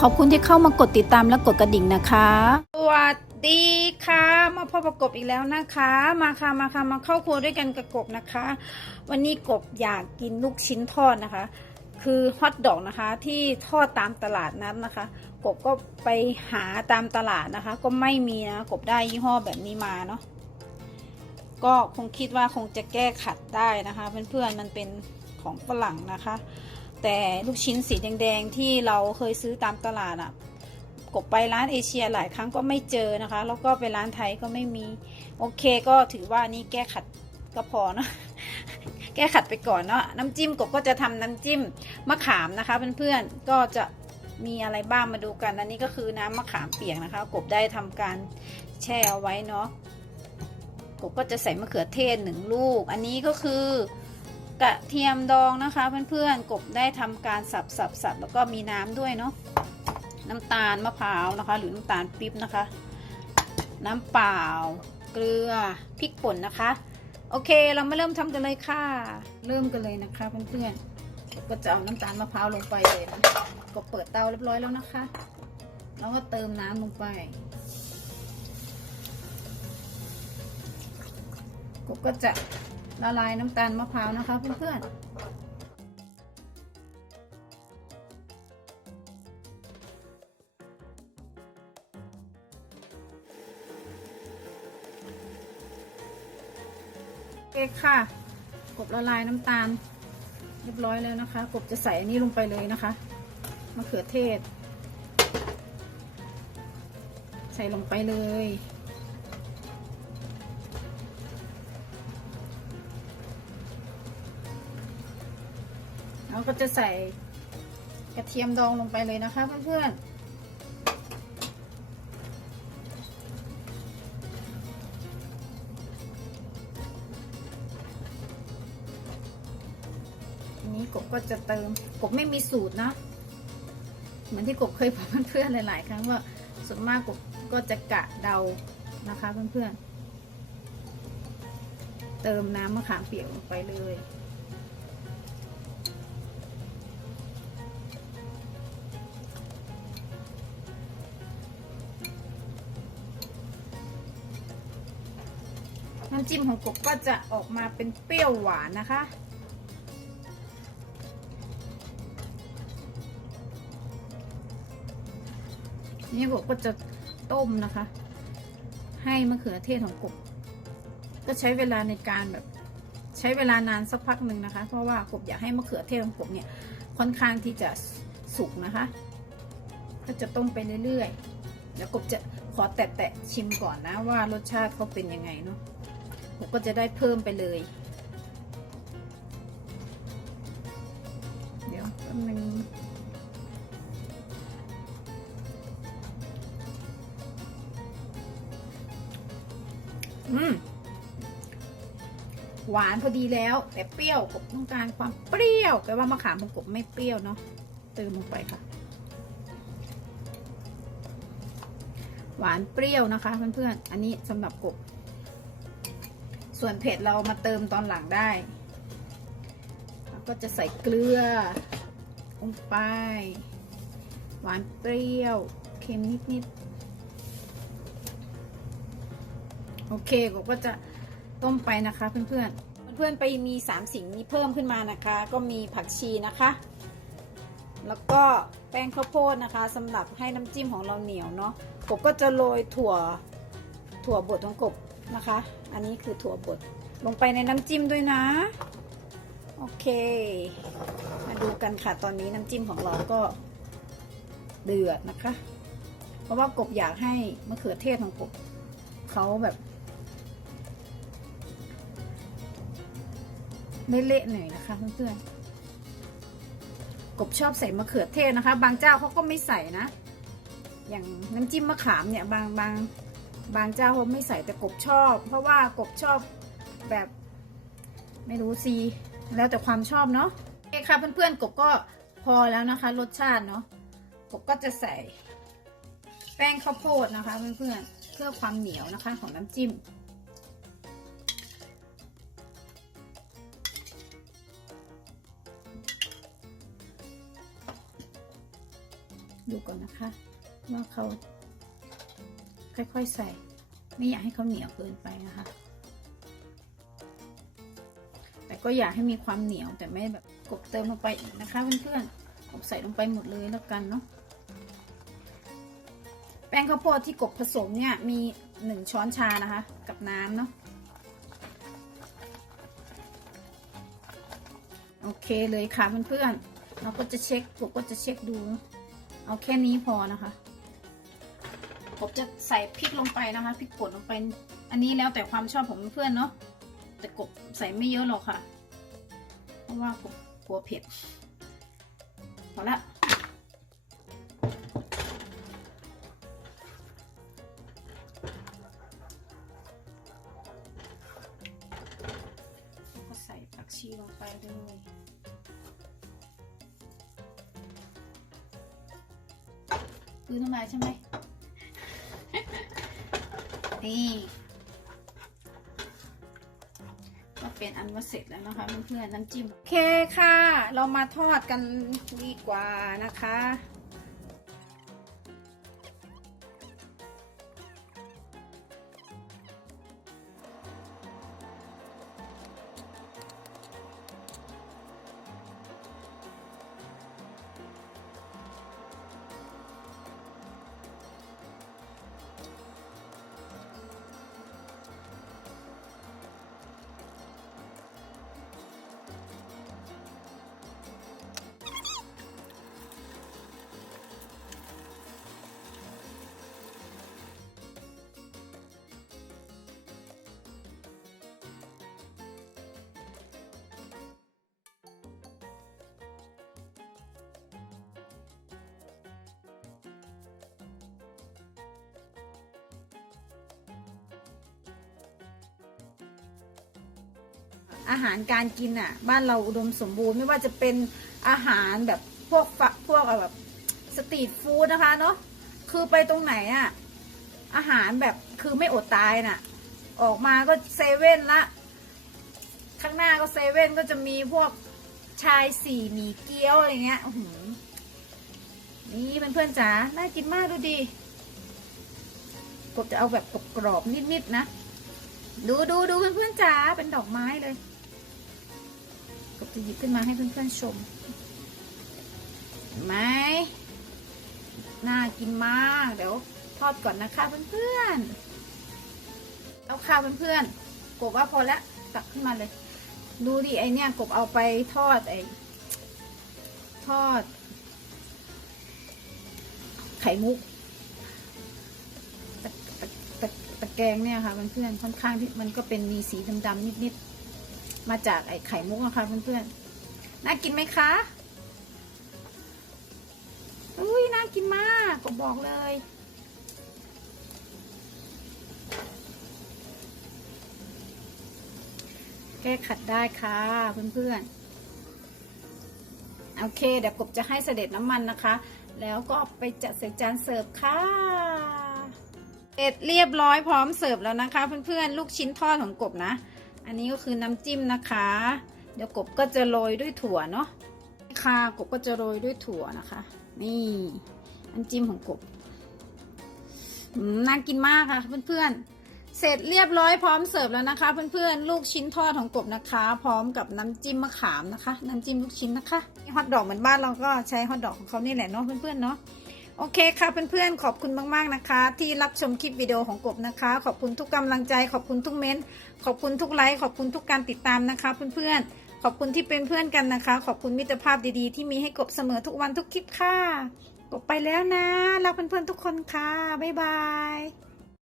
ขอบคุณที่เข้ามากดติดตามและกดกระดิ่งนะคะ สวัสดีค่ะ มาพบกับกบอีกแล้วนะคะ มาค่ะมาค่ะมาเข้าครัวด้วยกันกับกบนะคะ วันนี้กบอยากกินลูกชิ้นทอดนะคะ คือฮอทดอกนะคะที่ทอดตามตลาดนัดนะคะ กบก็ไปหาตามตลาดนะคะ ก็ไม่มีนะกบได้ยี่ห้อแบบนี้มาเนาะก็คงคิดว่าคงจะแก้ขัดได้นะคะ เพื่อนๆมันเป็นของฝรั่งนะคะ แต่ลูกชิ้นสีแดงๆที่เราเคยซื้อตามตลาดอะ่ะกบไปร้านเอเชียหลายครั้งก็ไม่เจอนะคะ แล้วก็ไปร้านไทยก็ไม่มี โอเคก็ถือว่านี่แก้ขัดก็พอเนอะแก้ขัดไปก่อนเนาะน้ำจิ้มกบก็จะทำน้ำจิ้มมะขามนะคะเพื่อนๆก็จะมีอะไรบ้างมาดูกันอันนี้ก็คือน้ำมะขามเปียกนะคะ กบได้ทำการแช่เอาไว้เนาะกบก็จะใส่มะเขือเทศหนึ่งลูก อันนี้ก็คือ กระเทียมดองนะคะ เพื่อนๆกบได้ทำการสับสับสับแล้วก็มีน้ำด้วยเนาะน้ำตาลมะพร้าวนะคะ หรือน้ำตาลปี๊บนะคะ น้ำเปล่า เกลือพริกป่นนะคะ โอเคเรามาเริ่มทำกันเลยค่ะ เริ่มกันเลยนะคะเพื่อนๆก็จะเอาน้ำตาลมะพร้าวลงไปเลยนะก็เปิดเตาเรียบร้อยแล้วนะคะ แล้วก็เติมน้ำลงไปกบก็จะ ละลายน้ำตาลมะพร้าวนะคะเพื่อนๆโอเคค่ะ กบละลายน้ำตาลเรียบร้อยแล้วนะคะ กบจะใส่อันนี้ลงไปเลยนะคะมะเขือเทศ ใส่ลงไปเลย ก็จะใส่กระเทียมดองลงไปเลยนะคะเพื่อนๆทีนี้กบก็จะเติมกบไม่มีสูตรนะ เหมือนที่กบเคยบอกเพื่อนๆหลายๆครั้งว่าส่วนมากกบก็จะกะเดานะคะเพื่อนๆเติมน้ำมะขามเปียกลงไปเลยำจิ้มของกบก็จะออกมาเป็นเปรี้ยวหวานนะคะ นี่กบก็จะต้มนะคะ ให้มะเขือเทศของกบ ก็ใช้เวลาในการแบบใช้เวลานานสักพักหนึ่งนะคะ เพราะว่ากบอยากให้มะเขือเทศของกบเนี่ยค่อนข้างที่จะสุกนะคะ ก็จะต้มไปเรื่อยๆ แล้วกบจะขอแตะๆชิมก่อนนะว่ารสชาติเขาเป็นยังไงเนาะ กบก็จะได้เพิ่มไปเลย เดี๋ยวแป๊บนึงอืมหวานพอดีแล้ว แต่เปรี้ยวกบต้องการความเปรี้ยวแปลว่ามะขามของกบไม่เปรี้ยวเนาะเติมลงไปค่ะ หวานเปรี้ยวนะคะเพื่อนๆอันนี้สำหรับกบ ส่วนเผ็ดเรามาเติมตอนหลังได้แล้วก็จะใส่เกลือลงไป หวานเปรี้ยว เค็มนิดๆ โอเคกบก็จะต้มไปนะคะเพื่อนๆ เพื่อนๆ ไปมีสามสิ่งนี้เพิ่มขึ้นมานะคะ ก็มีผักชีนะคะ แล้วก็แป้งข้าวโพดนะคะสำหรับให้น้ำจิ้มของเราเหนียวเนาะกบก็จะโรยถั่วถั่วบดของกบ นะคะ อันนี้คือถั่วบดลงไปในน้ำจิ้มด้วยนะ โอเค มาดูกันค่ะ ตอนนี้น้ำจิ้มของเราก็เดือดนะคะ เพราะว่ากบอยากให้มะเขือเทศของกบเขาแบบเละๆหน่อยนะคะเพื่อนๆ กบชอบใส่มะเขือเทศนะคะ บางเจ้าเขาก็ไม่ใส่นะ อย่างน้ำจิ้มมะขามเนี่ย บางบาง บางเจ้าเขาไม่ใส่แต่กบชอบ เพราะว่ากบชอบแบบไม่รู้ซีแล้วแต่ความชอบเนาะโอเคค่ะเพื่อนๆกบก็พอแล้วนะคะ รสชาติเนาะกบก็จะใส่ แป้งข้าวโพดนะคะ เพื่อนๆเพื่อความเหนียวนะคะของน้ำจิ้มดูก่อนนะคะ ว่าเขา ค่อยๆใส่ ไม่อยากให้เขาเหนียวเกินไปนะคะ แต่ก็อยากให้มีความเหนียวแต่ไม่แบบกบเติมลงไปอีกนะคะเพื่อนๆกบใส่ลงไปหมดเลยแล้วกันเนาะแป้งข้าวโพดที่กบผสมเนี่ยมีหนึ่งช้อนชานะคะ กับน้ำเนาะโอเคเลยค่ะเพื่อนๆเราก็จะเช็คกบก็จะเช็คดู เอาแค่นี้พอนะคะ กบจะใส่พริกลงไปนะคะพริกป่นลงไป อันนี้แล้วแต่ความชอบของเพื่อนเนาะแต่กบใส่ไม่เยอะหรอกค่ะ เพราะว่ากบกลัวเผ็ดพอละก็ใส่ผักชีลงไปเลยคือน้ำลายใช่ไหม นี่ก็เป็นอันว่าเสร็จแล้วนะคะเพื่อนๆน้ำจิ้มโอเคค่ะ เรามาทอดกันดีกว่านะคะ อาหารการกินอะ บ้านเราอุดมสมบูรณ์ไม่ว่าจะเป็นอาหารแบบพวกพวกแบบสตรีทฟู้ดนะคะเนาะคือไปตรงไหนอะ อาหารแบบคือไม่อดตายน่ะ ออกมาก็เซเว่นละ ข้างหน้าก็เซเว่นก็จะมีพวกชายสี่หมี่เกี๊ยวอะไรเงี้ยอื้อหือนี่เพื่อนๆจ๋าน่ากินมากดูดิกบจะเอาแบบกรอบๆนิดๆนะ ดูดูดูเพื่อนๆจ๋าเป็นดอกไม้เลย กบจะหยิบขึ้นมาให้เพื่อนๆชมเห็นไหมน่ากินมากเดี๋ยวทอดก่อนนะคะเพื่อนๆเอาข้าวเพื่อนๆกบว่าพอแล้วตักขึ้นมาเลย ดูดิไอเนี่ยกบเอาไปทอดไอทอด ไข่มุกตะตะตะตะแกรงเนี่ยค่ะเพื่อนๆค่อนข้างที่มันก็เป็นมีสีดำๆนิดๆ มาจากไอ้ไข่มุกนะคะเพื่อนๆ น่ากินไหมคะ อุ้ยน่ากินมากก็บอกเลย แก้ขัดได้ค่ะเพื่อนๆ โอเค เดี๋ยวกบจะให้เสด็จน้ำมันนะคะ แล้วก็ไปจัดใส่จานเสิร์ฟค่ะเสร็จเรียบร้อยพร้อมเสิร์ฟแล้วนะคะ เพื่อนๆ ลูกชิ้นทอดของกบนะ อันนี้ก็คือน้ำจิ้มนะคะ เดี๋ยวกบก็จะโรยด้วยถั่วเนาะค่ะกบก็จะโรยด้วยถั่วนะคะ นี่น้ำจิ้มของกบน่ากินมากค่ะเพื่อนๆ เสร็จเรียบร้อยพร้อมเสิร์ฟแล้วนะคะ เพื่อนๆ ลูกชิ้นทอดของกบนะคะ พร้อมกับน้ำจิ้มมะขามนะคะ น้ำจิ้มลูกชิ้นนะคะฮอทดอกเหมือนบ้านเราก็ใช้ฮอทดอกของเขานี่แหละเนาะเพื่อนๆเนาะ โอเคค่ะเพื่อนๆขอบคุณมากๆนะคะ ที่รับชมคลิปวิดีโอของกบนะคะ ขอบคุณทุกกำลังใจขอบคุณทุกเม้นขอบคุณทุกไลค์ขอบคุณทุกการติดตามนะคะ เพื่อนๆขอบคุณที่เป็นเพื่อนกันนะคะ ขอบคุณมิตรภาพดีๆ ที่มีให้กบเสมอทุกวันทุกคลิปค่ะกบไปแล้วนะรักเพื่อนๆทุกคนค่ะบ๊ายบาย